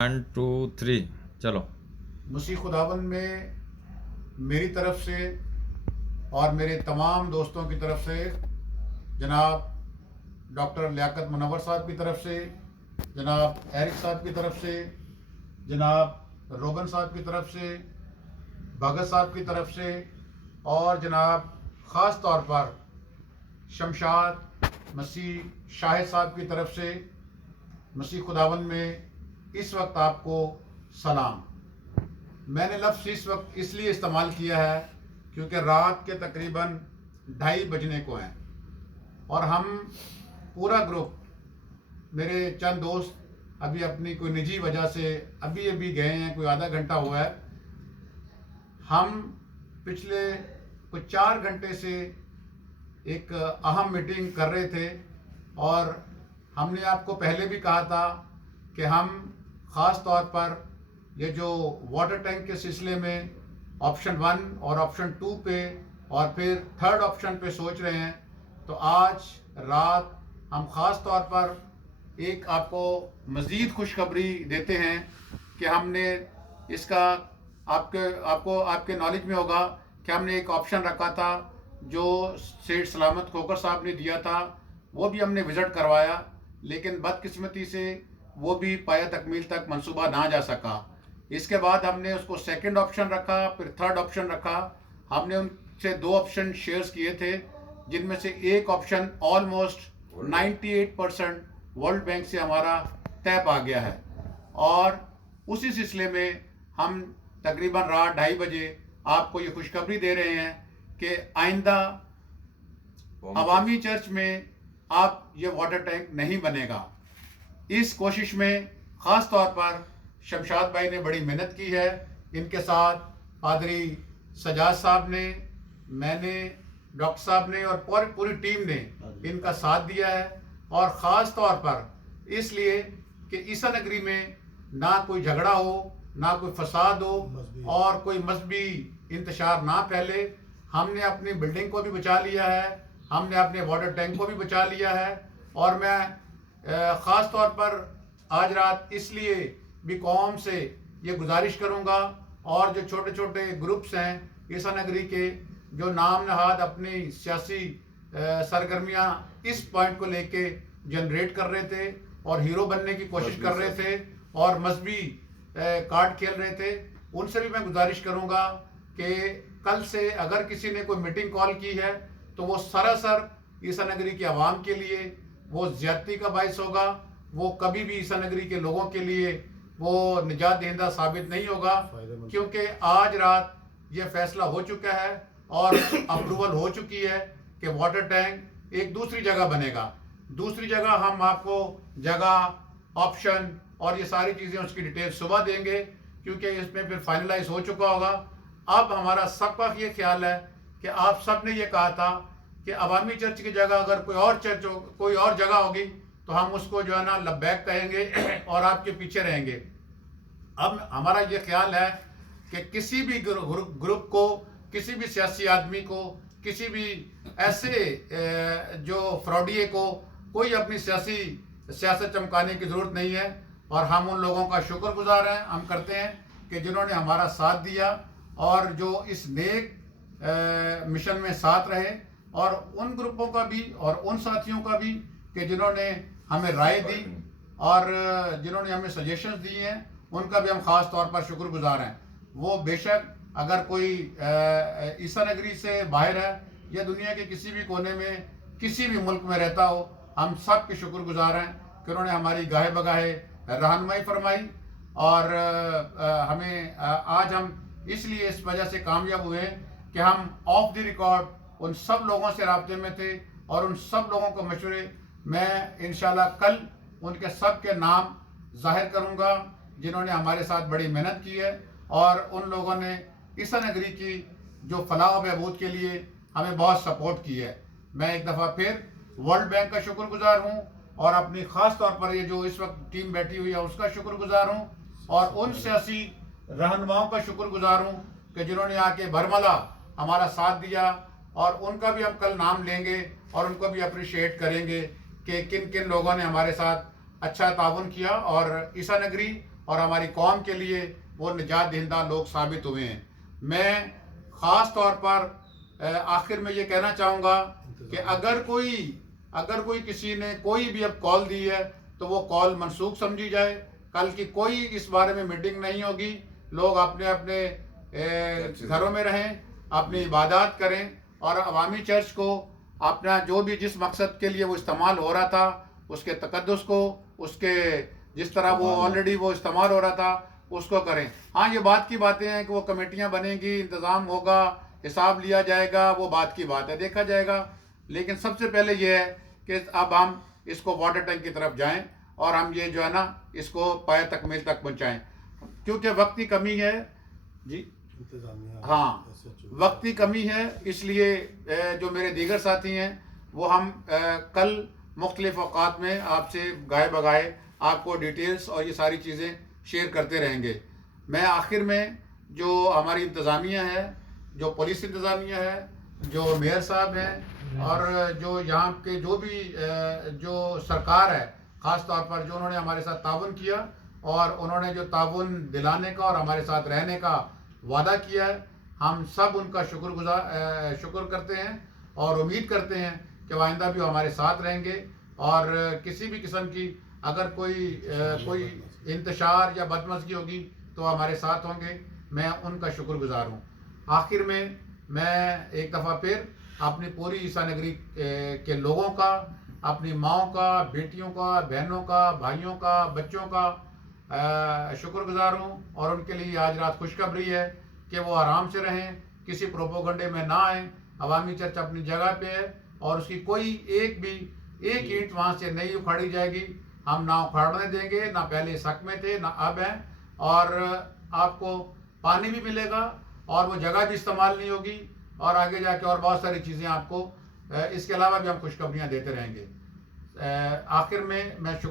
1 2 3 चलो। मसीह खुदावन में मेरी तरफ से और मेरे तमाम दोस्तों की तरफ से, जनाब डॉक्टर लियाकत मुनव्वर साहब की तरफ से, जनाब एरिक साहब की तरफ से, जनाब रोगन साहब की तरफ से, भगत साहब की तरफ से, और जनाब ख़ास तौर पर शमशाद मसीह शाहिद साहब की तरफ से मसीह खुदावन में इस वक्त आपको सलाम। मैंने लफ्ज़ इस वक्त इसलिए इस्तेमाल किया है क्योंकि रात के तकरीबन 2:30 बजने को हैं और हम पूरा ग्रुप, मेरे चंद दोस्त अभी अपनी कोई निजी वजह से अभी गए हैं, कोई आधा घंटा हुआ है। हम पिछले कुछ 4 घंटे से एक अहम मीटिंग कर रहे थे और हमने आपको पहले भी कहा था कि हम ख़ास तौर पर ये जो वाटर टैंक के सिलसिले में ऑप्शन 1 और ऑप्शन 2 पे और फिर थर्ड ऑप्शन पे सोच रहे हैं। तो आज रात हम ख़ास तौर पर एक आपको मज़ीद खुशखबरी देते हैं कि हमने इसका आपके नॉलेज में होगा कि हमने एक ऑप्शन रखा था जो सेठ सलामत खोकर साहब ने दिया था, वो भी हमने विज़िट करवाया, लेकिन बदकिस्मती से वो भी पाया तकमील तक मंसूबा ना जा सका। इसके बाद हमने उसको सेकंड ऑप्शन रखा, फिर थर्ड ऑप्शन रखा। हमने उनसे 2 ऑप्शन शेयर्स किए थे, जिनमें से एक ऑप्शन ऑलमोस्ट 98% वर्ल्ड बैंक से हमारा तय पा गया है। और उसी सिलसिले में हम तकरीबन रात 2:30 बजे आपको ये खुशखबरी दे रहे हैं कि आइंदा अवामी चर्च में आप ये वाटर टैंक नहीं बनेगा। इस कोशिश में ख़ास तौर पर शमशाद भाई ने बड़ी मेहनत की है। इनके साथ पादरी सजाद साहब ने, मैंने, डॉक्टर साहब ने और पूरी टीम ने इनका साथ दिया है। और ख़ास तौर पर इसलिए कि ईसा नगरी में ना कोई झगड़ा हो, ना कोई फसाद हो और कोई मजहबी इंतशार ना फैले। हमने अपनी बिल्डिंग को भी बचा लिया है, हमने अपने वाटर टैंक को भी बचा लिया है। और मैं ख़ास तौर पर आज रात इसलिए भी कौम से ये गुजारिश करूँगा, और जो छोटे छोटे ग्रुप्स हैं ईसा नगरी के, जो नाम नहाद अपनी सियासी सरगर्मियाँ इस पॉइंट को लेके जनरेट कर रहे थे और हीरो बनने की कोशिश कर रहे थे और मजहबी कार्ड खेल रहे थे, उनसे भी मैं गुजारिश करूँगा कि कल से अगर किसी ने कोई मीटिंग कॉल की है तो वो सरासर ईसा नगरी की आवाम के लिए वो ज़्यादती का बायस होगा। वो कभी भी ईसा नगरी के लोगों के लिए वो निजात दहिंदा साबित नहीं होगा, क्योंकि आज रात ये फैसला हो चुका है और अप्रूवल हो चुकी है कि वाटर टैंक एक दूसरी जगह बनेगा। दूसरी जगह हम आपको जगह, ऑप्शन और ये सारी चीज़ें उसकी डिटेल सुबह देंगे, क्योंकि इसमें फिर फाइनलाइज हो चुका होगा। अब हमारा सबका ये ख्याल है कि आप सब ने ये कहा था कि अवामी चर्च की जगह अगर कोई और जगह होगी तो हम उसको जो है ना लब्बैक कहेंगे और आपके पीछे रहेंगे। अब हमारा ये ख्याल है कि किसी भी ग्रुप को, किसी भी सियासी आदमी को, किसी भी ऐसे जो फ्रॉडिये को कोई अपनी सियासत चमकाने की ज़रूरत नहीं है। और हम उन लोगों का शुक्रगुजार हैं, हम करते हैं कि जिन्होंने हमारा साथ दिया और जो इस नेक मिशन में साथ रहे, और उन ग्रुपों का भी और उन साथियों का भी कि जिन्होंने हमें राय दी और जिन्होंने हमें सजेशंस दिए हैं, उनका भी हम ख़ास तौर पर शुक्रगुजार हैं। वो बेशक अगर कोई ईसा नगरी से बाहर है या दुनिया के किसी भी कोने में किसी भी मुल्क में रहता हो, हम सब के शुक्रगुजार हैं कि उन्होंने हमारी गाहे बगाहे रहनुमाई फरमाई। और हमें आज हम इसलिए इस वजह से कामयाब हुए कि हम ऑफ द रिकॉर्ड उन सब लोगों से राब्ते में थे और उन सब लोगों को मशवरे मैं इंशाल्लाह कल उनके सब के नाम जाहिर करूंगा जिन्होंने हमारे साथ बड़ी मेहनत की है और उन लोगों ने ईसा नगरी की जो फलाह व बहबूद के लिए हमें बहुत सपोर्ट की है। मैं एक दफ़ा फिर वर्ल्ड बैंक का शुक्रगुजार हूँ और अपनी ख़ास तौर पर ये जो इस वक्त टीम बैठी हुई है उसका शुक्रगुजार हूँ, और उन सियासी रहनुमाओं का शुक्रगुजार हूँ कि जिन्होंने आके बरमला हमारा साथ दिया। और उनका भी हम कल नाम लेंगे और उनको भी अप्रिशिएट करेंगे कि किन किन लोगों ने हमारे साथ अच्छा ताउन किया और ईसा नगरी اور ہماری قوم کے لیے وہ نجات دہندہ لوگ ثابت ہوئے ہیں۔ میں خاص طور پر آخر میں یہ کہنا چاہوں گا کہ اگر کوئی کسی نے کوئی بھی اب کال دی ہے تو وہ کال منسوخ سمجھی جائے، کل کی کوئی اس بارے میں میٹنگ نہیں ہوگی، لوگ اپنے اپنے گھروں میں رہیں، اپنی عبادات کریں، اور عوامی چرچ کو اپنا جو بھی جس مقصد کے لیے وہ استعمال ہو رہا تھا اس کے تقدس کو، اس کے جس طرح وہ آلریڈی وہ استعمال ہو رہا تھا اس کو کریں۔ ہاں یہ بات کی باتیں ہیں کہ وہ کمیٹیاں بنیں گی، انتظام ہوگا، حساب لیا جائے گا، وہ بات کی بات ہے، دیکھا جائے گا، لیکن سب سے پہلے یہ ہے کہ اب ہم اس کو واٹر ٹینک کی طرف جائیں اور ہم یہ جو ہے نا اس کو پائے تکمیل تک پہنچائیں، کیونکہ وقت کی کمی ہے جی، ہاں وقت کی کمی ہے، اس لیے جو میرے دیگر ساتھی ہیں وہ ہم کل مختلف اوقات میں آپ سے گائے بگائے آپ کو ڈیٹیلز اور یہ ساری چیزیں شیئر کرتے رہیں گے۔ میں آخر میں جو ہماری انتظامیہ ہے، جو پولیس انتظامیہ ہے، جو میئر صاحب ہیں، اور جو یہاں کے جو بھی جو سرکار ہے، خاص طور پر جو انہوں نے ہمارے ساتھ تعاون کیا اور انہوں نے جو تعاون دلانے کا اور ہمارے ساتھ رہنے کا وعدہ کیا ہے، ہم سب ان کا شکر کرتے ہیں اور امید کرتے ہیں کہ وہ آئندہ بھی ہمارے ساتھ رہیں گے، اور کسی بھی قسم کی اگر کوئی انتشار یا بدمزگی ہوگی تو ہمارے ساتھ ہوں گے۔ میں ان کا شکر گزار ہوں۔ آخر میں ایک دفعہ پھر اپنی پوری عیسیٰ نگری کے لوگوں کا، اپنی ماؤں کا، بیٹیوں کا، بہنوں کا، بھائیوں کا، بچوں کا شکر گزار ہوں، اور ان کے لیے آج رات خوشخبری ہے کہ وہ آرام سے رہیں، کسی پروپوگنڈے میں نہ آئیں، عوامی چرچ اپنی جگہ پہ ہے اور اس کی کوئی ایک اینٹ وہاں سے نہیں اکھاڑی جائے گی، ہم نہ اکھاڑنے دیں گے، نہ پہلے اس حق میں تھے نہ اب ہیں، اور آپ کو پانی بھی ملے گا اور وہ جگہ بھی استعمال نہیں ہوگی، اور آگے جا کے اور بہت ساری چیزیں آپ کو اس کے علاوہ بھی ہم خوشخبریاں دیتے رہیں گے۔ آخر میں شکر